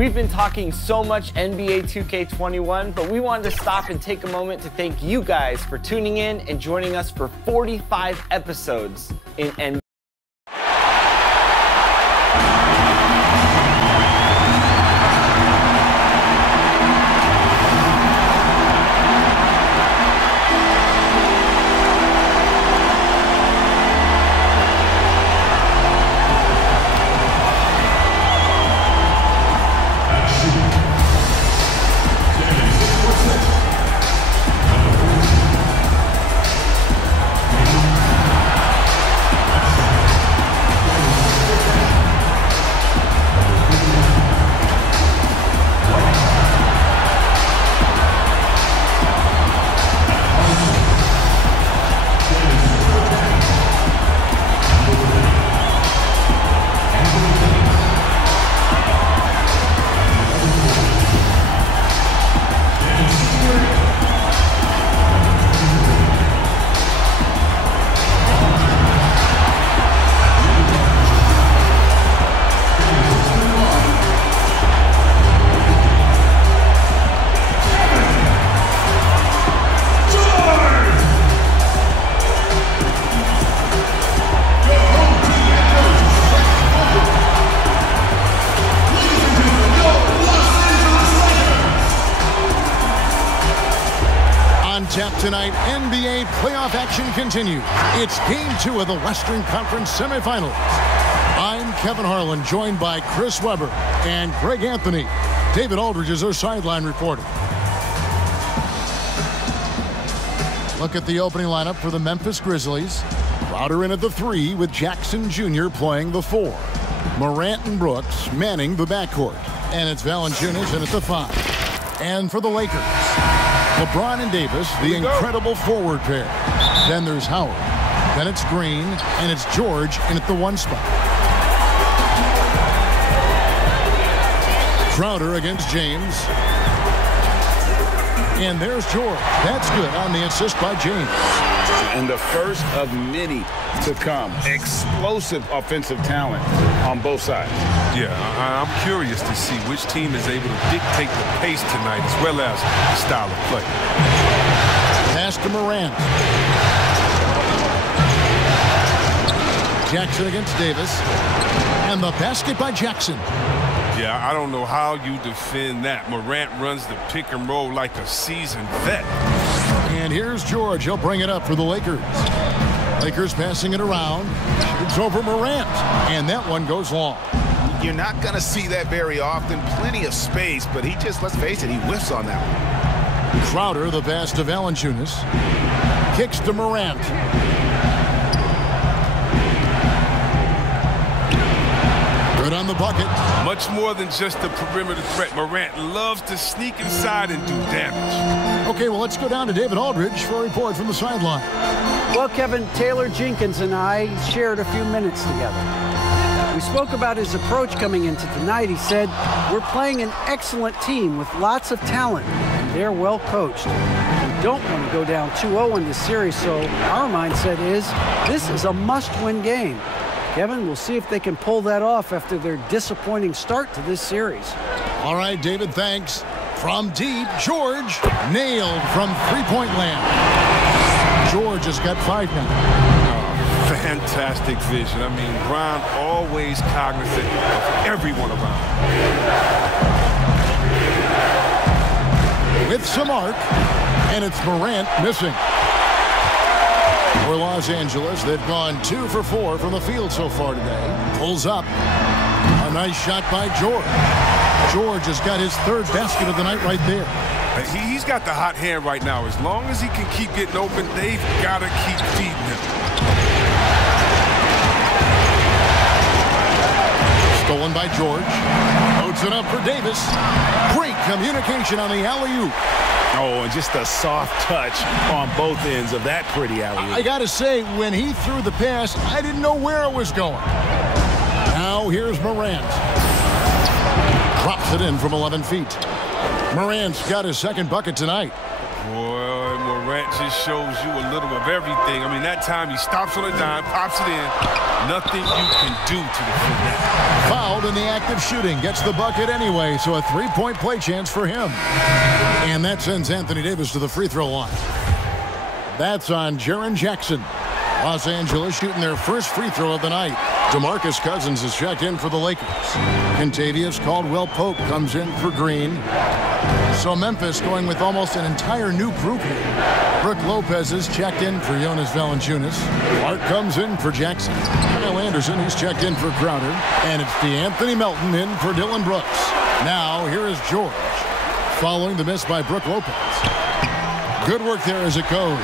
We've been talking so much NBA 2K21, but we wanted to stop and take a moment to thank you guys for tuning in and joining us for 45 episodes in NBA. Tonight, NBA playoff action continues. It's Game 2 of the Western Conference semifinals. I'm Kevin Harlan, joined by Chris Webber and Greg Anthony. David Aldridge is our sideline reporter. Look at the opening lineup for the Memphis Grizzlies. Crowder in at the 3 with Jackson Jr. playing the 4. Morant and Brooks manning the backcourt. And it's Valanciunas in at the 5. And for the Lakers, LeBron and Davis, the incredible forward pair. Then there's Howard. Then it's Green. And it's George in at the 1 spot. Crowder against James. And there's George. That's good on the assist by James. And the first of many to come. Explosive offensive talent on both sides. Yeah, I'm curious to see which team is able to dictate the pace tonight as well as the style of play. Pass to Morant. Jackson against Davis. And the basket by Jackson. Yeah, I don't know how you defend that. Morant runs the pick and roll like a seasoned vet. And here's George. He'll bring it up for the Lakers. Lakers passing it around. It's over Morant. And that one goes long. You're not going to see that very often. Plenty of space, but he just, let's face it, he whiffs on that one. Crowder, the pass to Valanciunas. Kicks to Morant. Good on the bucket. Much more than just a perimeter threat. Morant loves to sneak inside and do damage. Okay, well, let's go down to David Aldridge for a report from the sideline. Well, Kevin, Taylor Jenkins and I shared a few minutes together. We spoke about his approach coming into tonight. He said, we're playing an excellent team with lots of talent, and they're well coached. We don't want to go down 2-0 in this series, so our mindset is this is a must-win game. Kevin, we'll see if they can pull that off after their disappointing start to this series. All right, David, thanks. From deep, George nailed from three-point land. George has got 5 now. Fantastic vision. I mean, Ron always cognizant of everyone around. With some arc, and it's Morant missing. For Los Angeles, they've gone 2 for 4 from the field so far today. Pulls up. A nice shot by George. George has got his 3rd basket of the night right there. He's got the hot hand right now. As long as he can keep getting open, they've got to keep feeding him. Stolen by George. Loads it up for Davis. Great communication on the alley-oop. Oh, and just a soft touch on both ends of that pretty alley-oop. I got to say, when he threw the pass, I didn't know where it was going. Now here's Morant. Drops it in from 11 feet. Morant's got his 2nd bucket tonight. Boy, Morant just shows you a little of everything. I mean, that time he stops on a dime, pops it in. Nothing you can do to defend that. Fouled in the act of shooting. Gets the bucket anyway, so a three-point play chance for him. And that sends Anthony Davis to the free throw line. That's on Jaren Jackson. Los Angeles shooting their first free throw of the night. DeMarcus Cousins is checked in for the Lakers. Contavious Caldwell-Pope comes in for Green. So Memphis going with almost an entire new group here. Brook Lopez is checked in for Jonas Valanciunas. Clark comes in for Jackson. Kyle Anderson, he's checked in for Crowder. And it's DeAnthony Melton in for Dillon Brooks. Now here is George, following the miss by Brook Lopez. Good work there as it goes.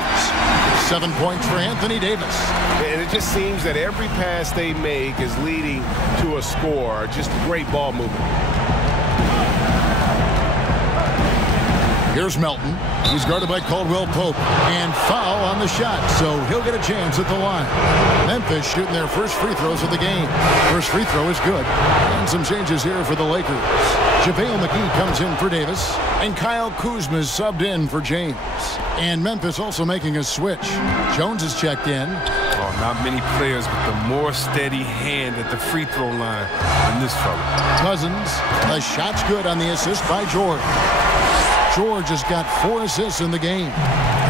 7 points for Anthony Davis. And it just seems that every pass they make is leading to a score. Just great ball movement. Here's Melton. He's guarded by Caldwell-Pope. And foul on the shot, so he'll get a chance at the line. Memphis shooting their first free throws of the game. First free throw is good. And some changes here for the Lakers. JaVale McGee comes in for Davis. And Kyle Kuzma is subbed in for James. And Memphis also making a switch. Jones is checked in. Oh, not many players with a more steady hand at the free throw line than this fella. Cousins. The shot's good on the assist by George. George has got 4 assists in the game.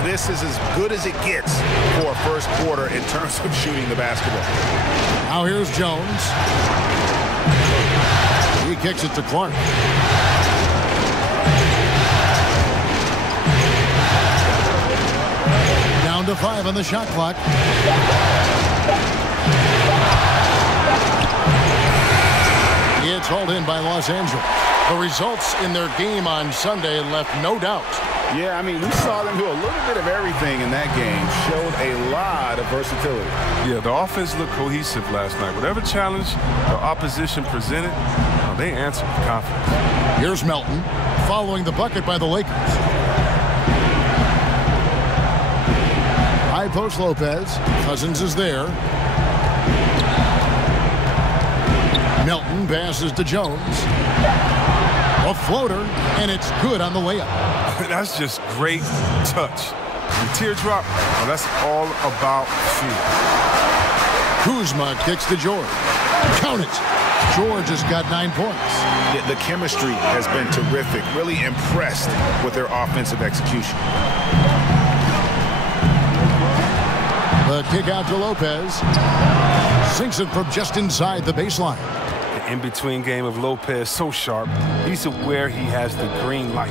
This is as good as it gets for a first quarter in terms of shooting the basketball. Now here's Jones. He kicks it to Clark. Down to 5 on the shot clock. It's hauled in by Los Angeles. The results in their game on Sunday left no doubt. Yeah, I mean, we saw them do a little bit of everything in that game. Showed a lot of versatility. Yeah, the offense looked cohesive last night. Whatever challenge the opposition presented, they answered with confidence. Here's Melton, following the bucket by the Lakers. High post Lopez. Cousins is there. Melton passes to Jones. A floater, and it's good on the layup. That's just great touch. And teardrop, well, that's all about feel. Kuzma kicks to George. Count it. George has got 9 points. The chemistry has been terrific. Really impressed with their offensive execution. The kick out to Lopez. Sinks it from just inside the baseline. The in-between game of Lopez so sharp. He's aware he has the green light.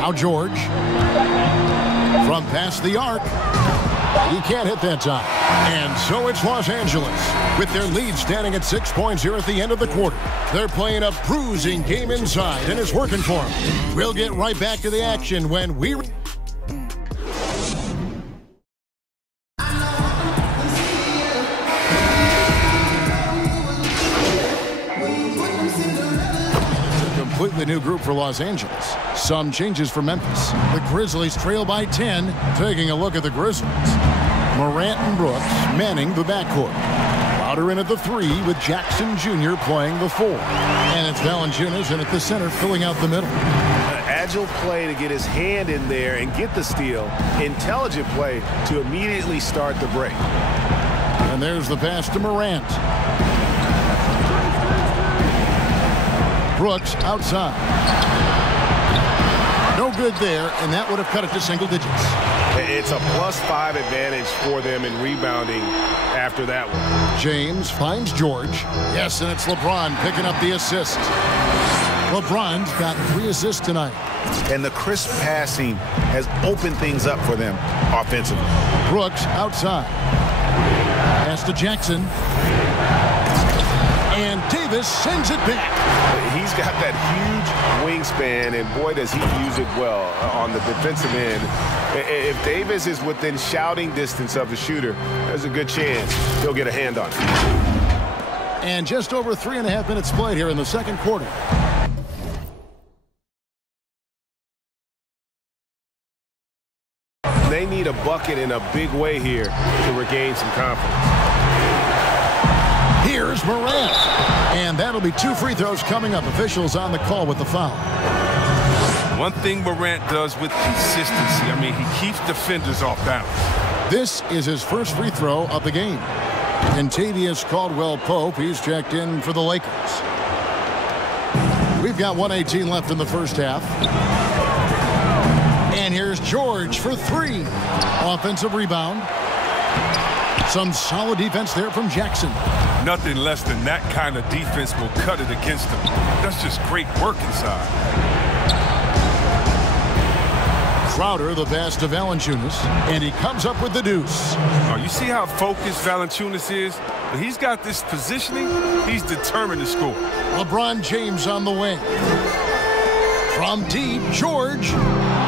Now George. From past the arc. He can't hit that time. And so it's Los Angeles with their lead standing at 6 points here at the end of the quarter. They're playing a bruising game inside, and it's working for them. We'll get right back to the action when we... Completely new group for Los Angeles. Some changes for Memphis. The Grizzlies trail by 10. Taking a look at the Grizzlies. Morant and Brooks manning the backcourt. Crowder in at the 3 with Jackson Jr. playing the 4. And it's Valanciunas in at the center filling out the middle. An agile play to get his hand in there and get the steal. Intelligent play to immediately start the break. And there's the pass to Morant. Brooks outside. No good there, and that would have cut it to single digits. It's a +5 advantage for them in rebounding after that one. James finds George. Yes, and it's LeBron picking up the assist. LeBron's got 3 assists tonight. And the crisp passing has opened things up for them offensively. Brooks outside. Pass to Jackson. And Davis sends it back. He's got that huge wingspan, and boy, does he use it well on the defensive end. If Davis is within shouting distance of the shooter, there's a good chance he'll get a hand on it. And just over 3.5 minutes played here in the second quarter. They need a bucket in a big way here to regain some confidence. Here's Morant. And that'll be 2 free throws coming up. Officials on the call with the foul. One thing Morant does with consistency, I mean, he keeps defenders off balance. This is his first free throw of the game. Kentavious Caldwell-Pope, he's checked in for the Lakers. We've got 1:18 left in the first half. And here's George for 3. Offensive rebound. Some solid defense there from Jackson. Nothing less than that kind of defense will cut it against him. That's just great work inside. Crowder, the pass to Valanciunas, and he comes up with the deuce. Oh, you see how focused Valanciunas is? But he's got this positioning. He's determined to score. LeBron James on the wing. From deep, George.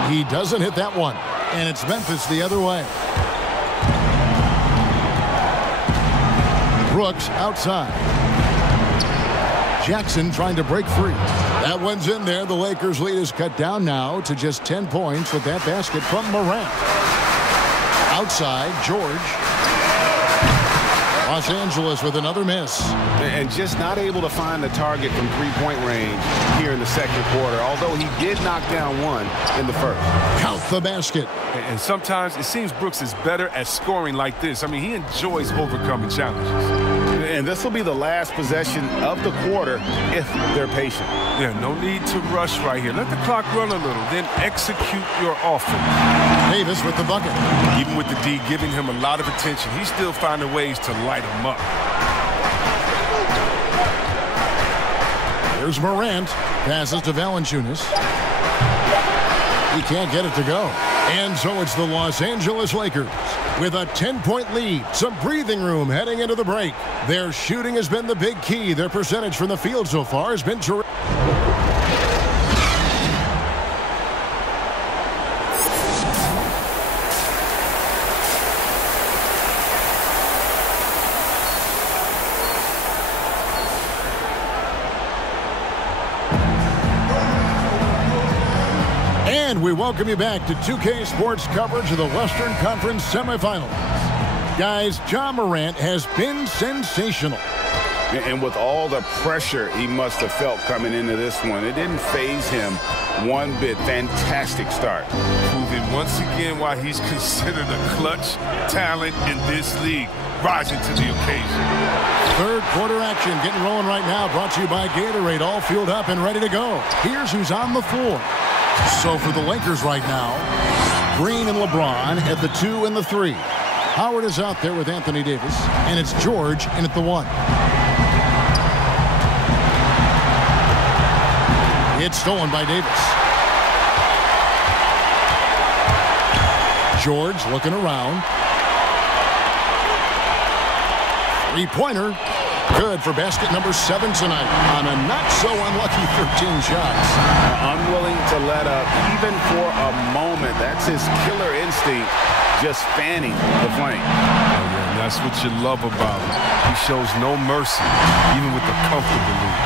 He doesn't hit that one. And it's Memphis the other way. Brooks outside. Jackson trying to break free. That one's in there. The Lakers' lead is cut down now to just 10 points with that basket from Morant. Outside, George. Los Angeles with another miss. And just not able to find the target from three-point range here in the second quarter, although he did knock down one in the first. Count the basket. And sometimes it seems Brooks is better at scoring like this. I mean, he enjoys overcoming challenges. And this will be the last possession of the quarter if they're patient. Yeah, no need to rush right here. Let the clock run a little, then execute your offense. Davis with the bucket. Even with the D giving him a lot of attention, he's still finding ways to light him up. Here's Morant. Passes to Valanciunas. He can't get it to go. And so it's the Los Angeles Lakers with a 10-point lead. Some breathing room heading into the break. Their shooting has been the big key. Their percentage from the field so far has been terrific. And we welcome you back to 2K Sports coverage of the Western Conference semifinals. Guys, Ja Morant has been sensational. And with all the pressure he must have felt coming into this one, it didn't faze him one bit. Fantastic start. Proving once again why he's considered a clutch talent in this league, rising to the occasion. Third quarter action getting rolling right now, brought to you by Gatorade, all fueled up and ready to go. Here's who's on the floor. So for the Lakers right now, Green and LeBron at the 2 and the 3. Howard is out there with Anthony Davis, and it's George in at the 1. It's stolen by Davis. George looking around. Three-pointer. Good for basket number 7 tonight on a not-so-unlucky 13 shots. Unwilling to let up even for a moment. That's his killer instinct, just fanning the flame. Oh, yeah, and that's what you love about him. He shows no mercy, even with the comfortable lead.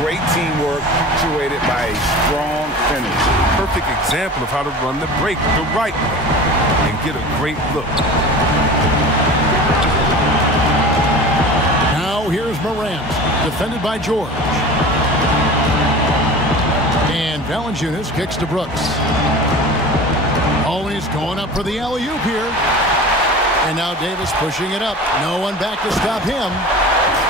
Great teamwork, punctuated by a strong finish. Perfect example of how to run the break the right way and get a great look. Here's Morant, defended by George. And Valanciunas kicks to Brooks. Oh, he's going up for the alley-oop here. And now Davis pushing it up. No one back to stop him.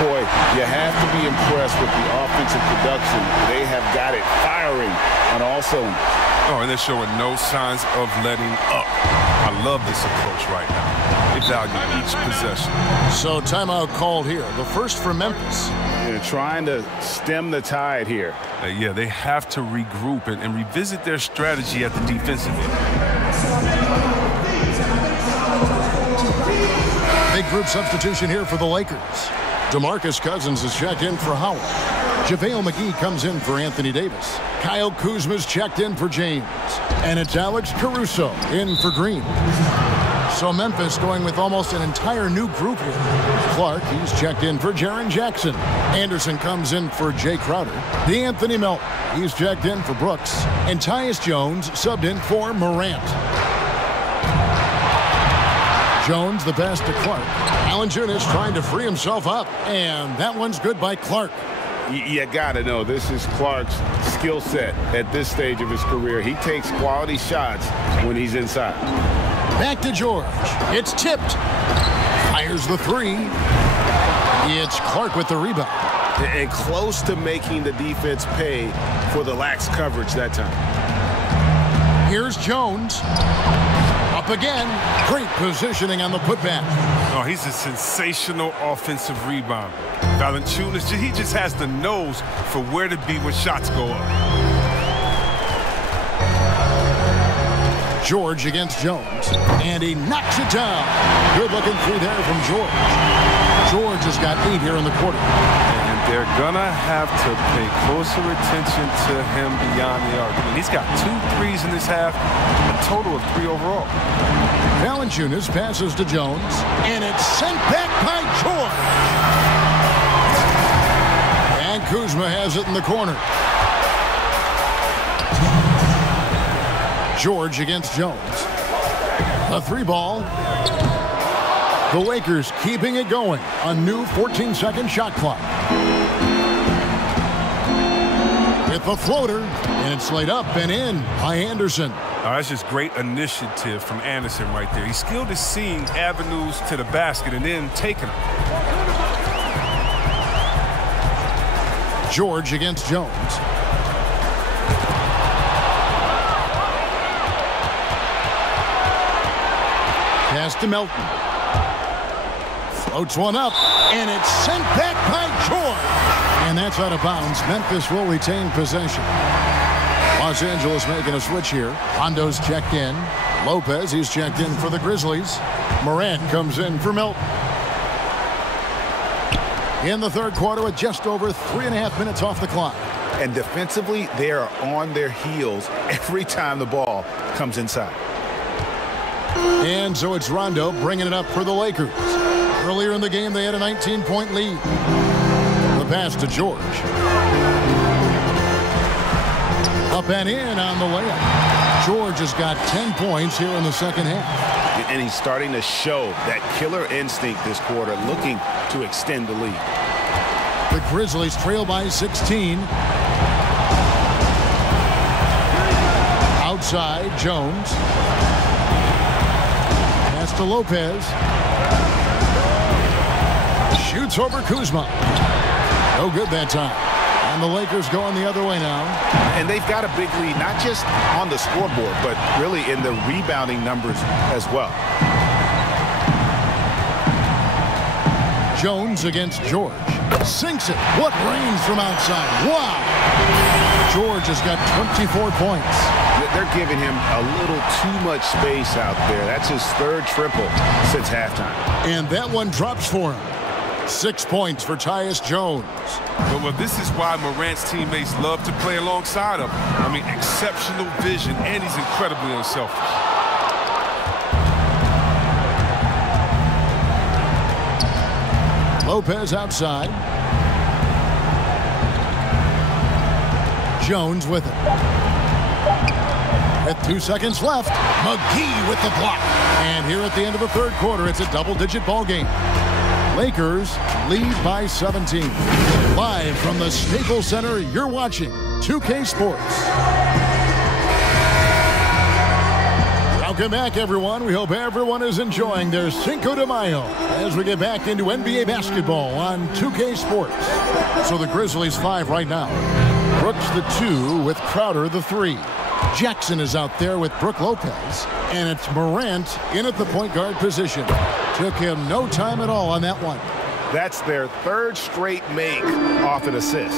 Boy, you have to be impressed with the offensive production. They have got it firing on all cylinders. Oh, and they're showing no signs of letting up. I love this approach right now. They value each possession. So timeout called here. The first for Memphis. They're trying to stem the tide here. Yeah, they have to regroup and revisit their strategy at the defensive end. Big group substitution here for the Lakers. DeMarcus Cousins is checked in for Howard. JaVale McGee comes in for Anthony Davis. Kyle Kuzma's checked in for James. And it's Alex Caruso in for Green. So Memphis going with almost an entire new group here. Clark, he's checked in for Jaren Jackson. Anderson comes in for Jay Crowder. DeAnthony Melton, he's checked in for Brooks. And Tyus Jones subbed in for Morant. Jones the pass to Clark. Valanciunas trying to free himself up. And that one's good by Clark. You got to know this is Clark's skill set at this stage of his career. He takes quality shots when he's inside. Back to George. It's tipped. Fires the three. It's Clark with the rebound. And close to making the defense pay for the lax coverage that time. Here's Jones. Up again. Great positioning on the putback. Oh, he's a sensational offensive rebounder. Valanciunas, he just has the nose for where to be when shots go up. George against Jones. And he knocks it down. Good-looking three there from George. George has got 8 here in the quarter. And they're going to have to pay closer attention to him beyond the arc. I mean, he's got 2 threes in this half, a total of 3 overall. Valanciunas passes to Jones, and it's sent back by George. And Kuzma has it in the corner. George against Jones. A 3-ball. The Lakers keeping it going. A new 14-second shot clock. With the floater, and it's laid up and in by Anderson. Oh, that's just great initiative from Anderson right there. He's skilled at seeing avenues to the basket and then taking them. George against Jones. Pass to Melton. Floats one up, and it's sent back by George. And that's out of bounds. Memphis will retain possession. Los Angeles making a switch here. Hondo's checked in. Lopez, he's checked in for the Grizzlies. Morant comes in for Melton. In the third quarter with just over 3.5 minutes off the clock. And defensively, they are on their heels every time the ball comes inside. And so it's Rondo bringing it up for the Lakers. Earlier in the game, they had a 19-point lead. The pass to George. Up and in on the layup. George has got 10 points here in the second half. And he's starting to show that killer instinct this quarter, looking to extend the lead. The Grizzlies trail by 16. Outside, Jones. Pass to Lopez. Shoots over Kuzma. No good that time. And the Lakers going the other way now. And they've got a big lead, not just on the scoreboard, but really in the rebounding numbers as well. Jones against George. Sinks it. What range from outside. Wow. George has got 24 points. They're giving him a little too much space out there. That's his 3rd triple since halftime. And that one drops for him. 6 points for Tyus Jones. Well, this is why Morant's teammates love to play alongside him. I mean, exceptional vision, and he's incredibly unselfish. Lopez outside. Jones with it. With 2 seconds left, McGee with the block. And here at the end of the third quarter, it's a double-digit ball game. Lakers lead by 17. Live from the Staples Center, you're watching 2K Sports. Welcome back, everyone. We hope everyone is enjoying their Cinco de Mayo as we get back into NBA basketball on 2K Sports. So the Grizzlies 5 right now. Brooks the 2 with Crowder the 3. Jackson is out there with Brook Lopez. And it's Morant in at the point guard position. Took him no time at all on that one. That's their 3rd straight make off an assist.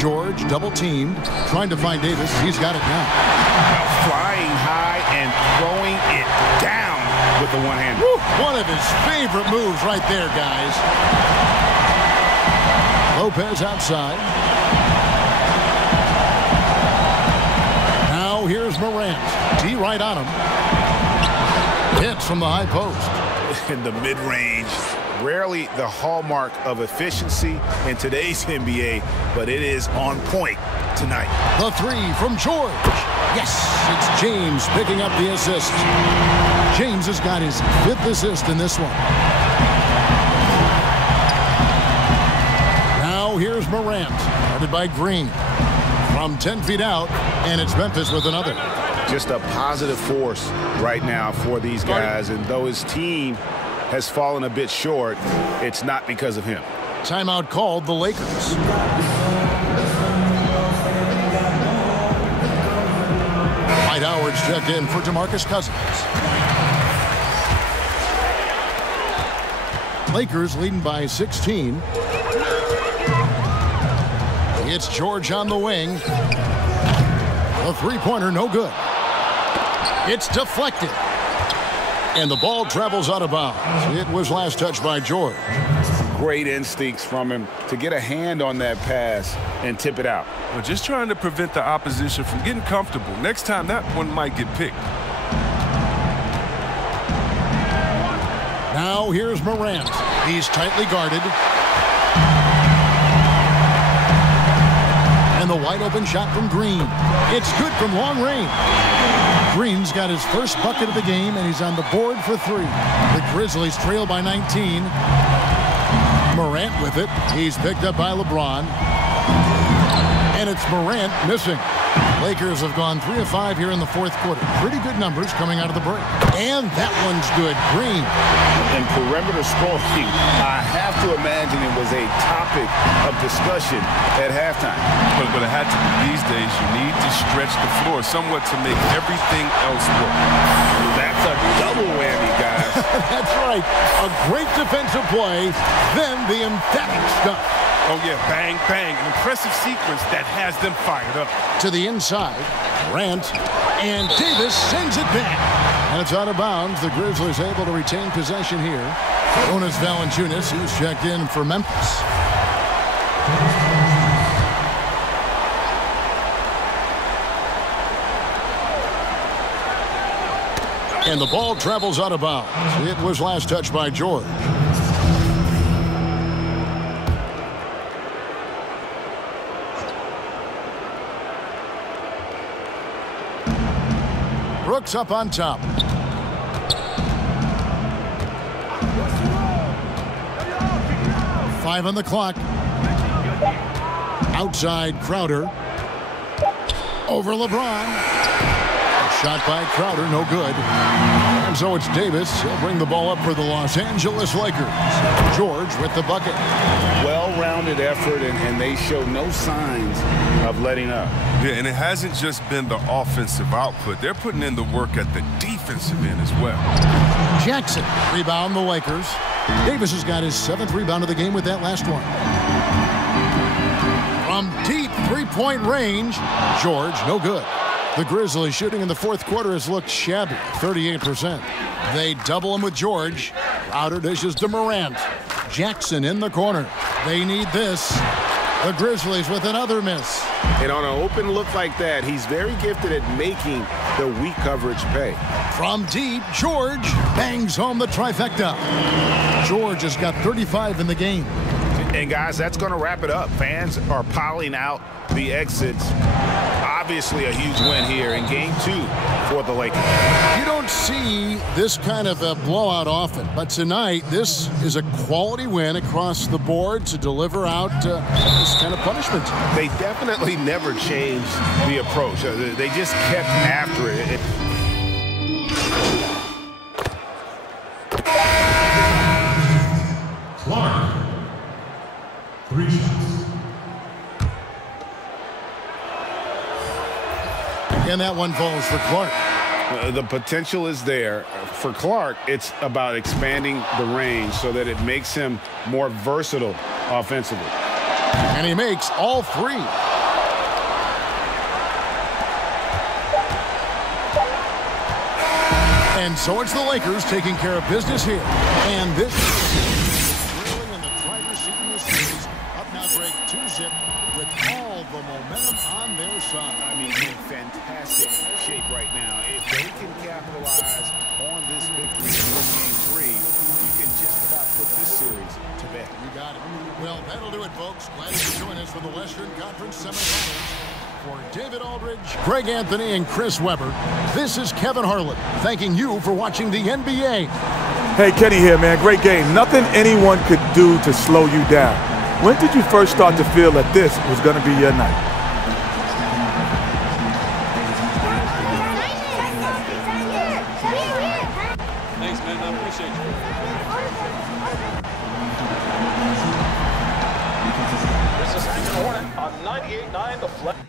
George double teamed, trying to find Davis. He's got it now. Flying high and throwing it down with the one-hand. One of his favorite moves right there, guys. Lopez outside. Now here's Morant. D right on him. Hits from the high post. In the mid-range, rarely the hallmark of efficiency in today's NBA, but it is on point tonight. The three from George. Yes, it's James picking up the assist. James has got his 5th assist in this one. Now here's Morant, guarded by Green. From 10 feet out, and it's Memphis with another. Just a positive force right now for these guys, and though his team has fallen a bit short, it's not because of him. Timeout called the Lakers. Dwight Howard's checked in for DeMarcus Cousins. Lakers leading by 16. It's George on the wing. The three-pointer, no good. It's deflected. And the ball travels out of bounds. It was last touched by George. Great instincts from him to get a hand on that pass and tip it out. Well, just trying to prevent the opposition from getting comfortable. Next time, that one might get picked. Now here's Morant. He's tightly guarded. And the wide open shot from Green. It's good from long range. Green's got his first bucket of the game, and he's on the board for 3. The Grizzlies trail by 19. Morant with it. He's picked up by LeBron. And it's Morant missing. Lakers have gone 3 of 5 here in the 4th quarter. Pretty good numbers coming out of the break. And that one's good. Green. And perimeter scoring, I have to imagine it was a topic of discussion at halftime. But it had to be these days. You need to stretch the floor somewhat to make everything else work. That's a double whammy, guys. That's right. A great defensive play, then the emphatic stuff. Oh, yeah, bang, bang. An impressive sequence that has them fired up. To the inside, Grant, and Davis sends it back. And it's out of bounds. The Grizzlies able to retain possession here. Jonas Valanciunas, he's checked in for Memphis. And the ball travels out of bounds. It was last touched by George. Brooks up on top. Five on the clock. Outside Crowder. Over LeBron. Shot by Crowder, no good. And so it's Davis. He'll bring the ball up for the Los Angeles Lakers. George with the bucket. Well-rounded effort, and they show no signs of letting up. Yeah, and it hasn't just been the offensive output. They're putting in the work at the defensive end as well. Jackson, rebound the Lakers. Davis has got his 7th rebound of the game with that last one. From deep three-point range, George, no good. The Grizzlies shooting in the 4th quarter has looked shabby, 38%. They double him with George. Crowder dishes to Morant. Jackson in the corner. They need this. The Grizzlies with another miss. And on an open look like that, he's very gifted at making the weak coverage pay. From deep, George bangs home the trifecta. George has got 35 in the game. And guys, that's going to wrap it up. Fans are piling out the exits. Obviously a huge win here in Game 2 for the Lakers. You don't see this kind of a blowout often, but tonight this is a quality win across the board to deliver out this kind of punishment. They definitely never changed the approach. They just kept after it. Clark. 3 shots. And that one falls for Clark. The potential is there. For Clark, it's about expanding the range so that it makes him more versatile offensively. And he makes all 3. And so it's the Lakers taking care of business here. And this really in the driver's seat in this series. Up now break 2-zip with all the momentum on their side. I mean, in fantastic shape right now. If they can capitalize on this victory in Game 3, you can just about put this series to bed. You got it. Well, that'll do it, folks. Glad you could join us for the Western Conference semifinals. For David Aldridge, Greg Anthony, and Chris Webber, this is Kevin Harlan thanking you for watching the NBA. Hey, Kenny here, man. Great game. Nothing anyone could do to slow you down. When did you first start to feel that this was going to be your night? Thanks, man. I appreciate you. This is Hornet on 98.9 The Flex.